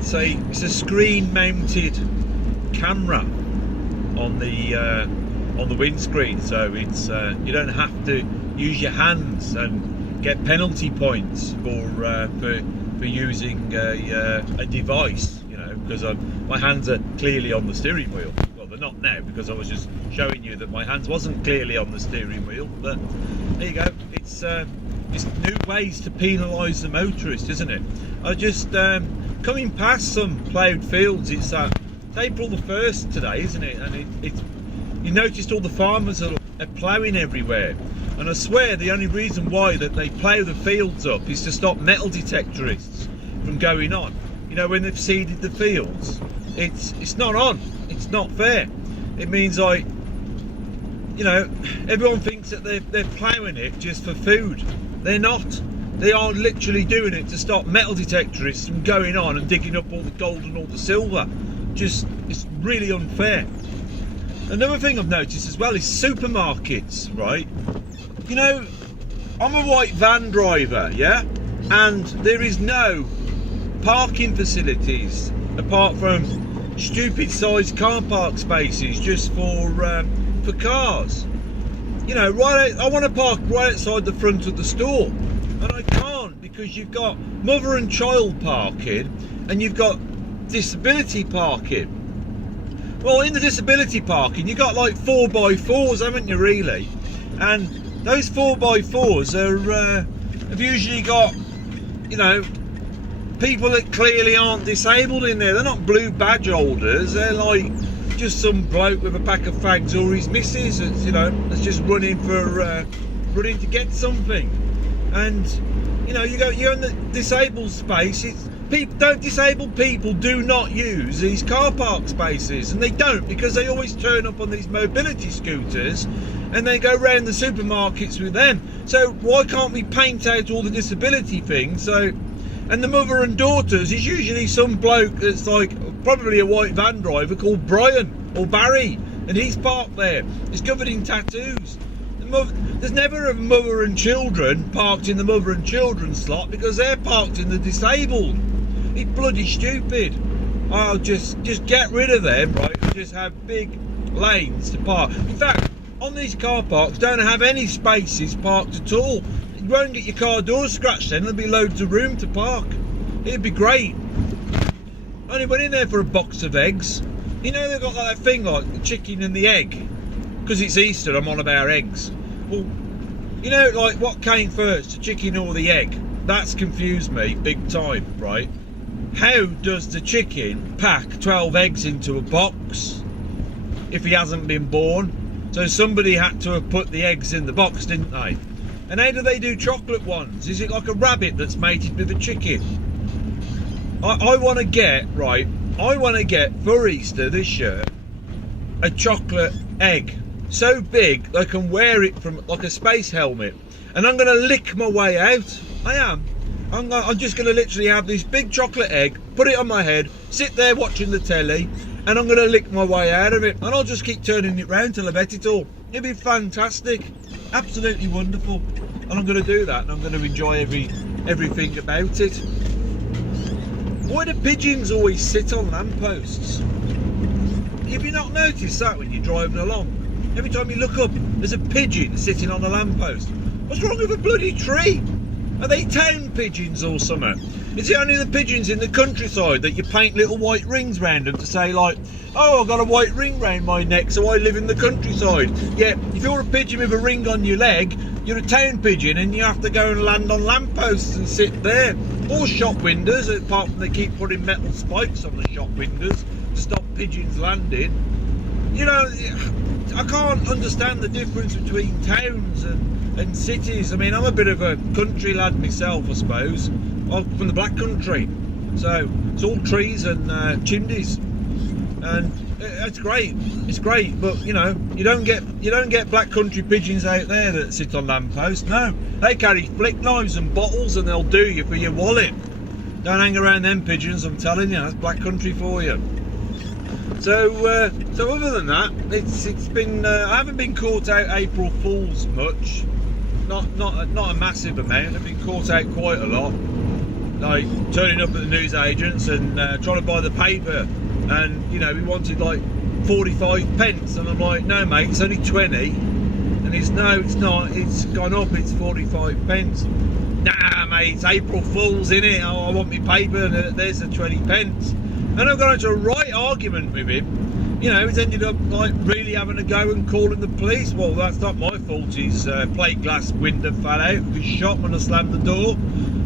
it's a screen mounted camera on the windscreen, so it's you don't have to use your hands and get penalty points for using a device, you know, because my hands are clearly on the steering wheel. Well, they're not now because I was just showing you that my hands wasn't clearly on the steering wheel, but there you go. It's new ways to penalise the motorist, isn't it? I just coming past some ploughed fields. It's April the 1st today, isn't it? And it's you noticed all the farmers are ploughing everywhere, and I swear the only reason why that they plough the fields up is to stop metal detectorists from going on. You know, when they've seeded the fields, it's not on. It's not fair. It means you know, everyone thinks that they're ploughing it just for food. They're not. They are literally doing it to stop metal detectorists from going on and digging up all the gold and all the silver. It's really unfair. Another thing I've noticed as well is supermarkets, right? You know, I'm a white van driver, yeah? And there is no parking facilities apart from stupid sized car park spaces just for cars. You know, I want to park right outside the front of the store, and I can't because you've got mother and child parking and you've got disability parking. Well, in the disability parking, you've got like 4x4s, haven't you, really? And those 4x4s have usually got, you know, people that clearly aren't disabled in there. They're not blue badge holders. They're like just some bloke with a pack of fags or his missus, you know, that's just running to get something. And you know, you're in the disabled space. Disabled people do not use these car park spaces, and they don't because they always turn up on these mobility scooters and they go round the supermarkets with them. So why can't we paint out all the disability things? So, and the mother and daughters is usually some bloke that's like probably a white van driver called Brian or Barry, and he's parked there. He's covered in tattoos. There's never a mother and children parked in the mother and children slot because they're parked in the disabled. It's bloody stupid. I'll just get rid of them, right, and just have big lanes to park. In fact, on these car parks, don't have any spaces parked at all. You won't get your car doors scratched then, there'll be loads of room to park. It'd be great. I only went in there for a box of eggs. You know, they've got like that thing like the chicken and the egg. Because it's Easter, I'm on about eggs. Well, you know, like what came first, the chicken or the egg? That's confused me big time, right? How does the chicken pack 12 eggs into a box if he hasn't been born? So somebody had to have put the eggs in the box, didn't they? And how do they do chocolate ones? Is it like a rabbit that's mated with a chicken? I want to get for Easter this year a chocolate egg so big I can wear it from like a space helmet, and I'm going to lick my way out. I am. I'm just going to literally have this big chocolate egg, put it on my head, sit there watching the telly, and I'm going to lick my way out of it, and I'll just keep turning it round till I bet it all. It'll be fantastic, absolutely wonderful, and I'm going to do that, and I'm going to enjoy everything about it. Why do pigeons always sit on lampposts? Have you not noticed that when you're driving along? Every time you look up, there's a pigeon sitting on a lamppost. What's wrong with a bloody tree? Are they town pigeons or something? Is it only the pigeons in the countryside that you paint little white rings round them to say like, oh, I've got a white ring round my neck so I live in the countryside? Yeah, if you're a pigeon with a ring on your leg, you're a town pigeon and you have to go and land on lampposts and sit there. Or shop windows, apart from they keep putting metal spikes on the shop windows to stop pigeons landing. You know, I can't understand the difference between towns and cities. I mean, I'm a bit of a country lad myself, I suppose. I'm from the Black Country, so it's all trees and chimneys, and it's great. It's great, but you know, you don't get Black Country pigeons out there that sit on lampposts. No, they carry flick knives and bottles, and they'll do you for your wallet. Don't hang around them pigeons, I'm telling you. That's Black Country for you. So other than that, it's been I haven't been caught out April Fools much, not a massive amount. I've been caught out quite a lot, like turning up at the newsagents and trying to buy the paper, and you know, he wanted like 45 pence, and I'm like, no mate, it's only 20. And he's, no it's not, it's gone up, it's 45 pence. Nah mate, it's April Fool's, innit? Oh, I want my paper, and there's the 20 pence. And I've got into a right argument with him. You know, he's ended up like really having a go and calling the police. Well, that's not my fault. His plate glass window fell out of his shop when I slammed the door.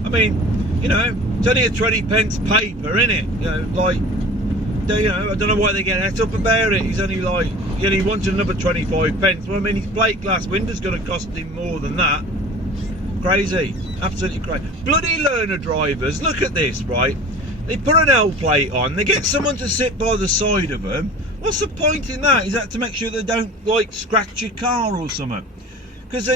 I mean, you know, it's only a 20 pence paper, innit? You know, like, you know, I don't know why they get het up about it. He's only like, you know, he wanted another 25 pence. Well, I mean, his plate glass window's going to cost him more than that. Crazy, absolutely crazy. Bloody learner drivers, look at this, right? They put an L plate on, they get someone to sit by the side of them. What's the point in that? Is that to make sure they don't, like, scratch your car or something? Because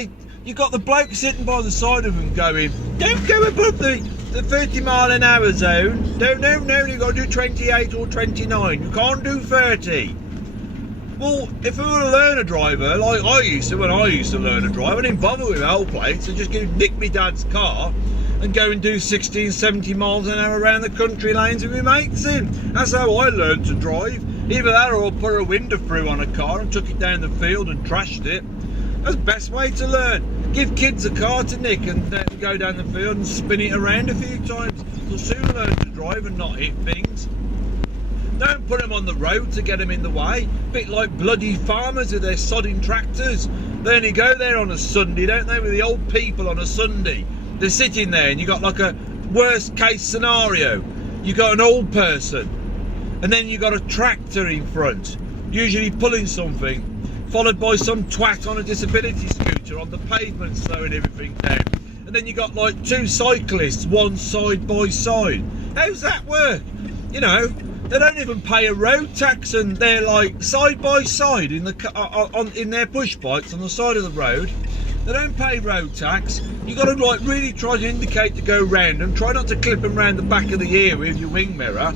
you got the bloke sitting by the side of them going, don't go above the 30 mile an hour zone. No, you've got to do 28 or 29. You can't do 30. Well, if I were a learner driver, like I used to when I used to learn to drive, I didn't bother with L plates. I just nick my dad's car and go and do 60 and 70 miles an hour around the country lanes with my mates in. That's how I learned to drive. Either that or I put a window through on a car and took it down the field and trashed it. That's the best way to learn. Give kids a car to nick and go down the field and spin it around a few times. They'll soon learn to drive and not hit things. Don't put them on the road to get them in the way. Bit like bloody farmers with their sodding tractors. They only go there on a Sunday, don't they, with the old people on a Sunday. They're sitting there and you got like a worst case scenario. You got an old person and then you got a tractor in front, usually pulling something, followed by some twat on a disability scooter on the pavement slowing everything down. And then you got like two cyclists, one side by side. How's that work? You know, they don't even pay a road tax, and they're like side by side in in their push bikes on the side of the road. They don't pay road tax. You got to like really try to indicate to go round them. Try not to clip them round the back of the ear with your wing mirror.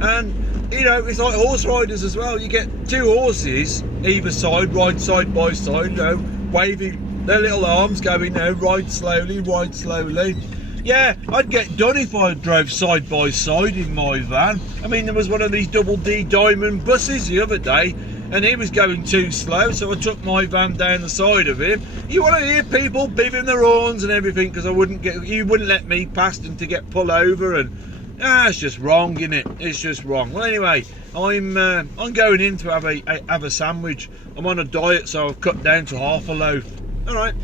And you know, it's like horse riders as well. You get two horses either side, ride side by side. You know, waving their little arms, going, you know, ride slowly, ride slowly. Yeah, I'd get done if I drove side by side in my van. I mean, there was one of these double D diamond buses the other day, and he was going too slow, so I took my van down the side of him. You want to hear people beeping their horns and everything because you wouldn't let me past them to get pulled over, and it's just wrong, isn't it? It's just wrong. Well, anyway, I'm going in to have a sandwich. I'm on a diet, so I've cut down to half a loaf. All right.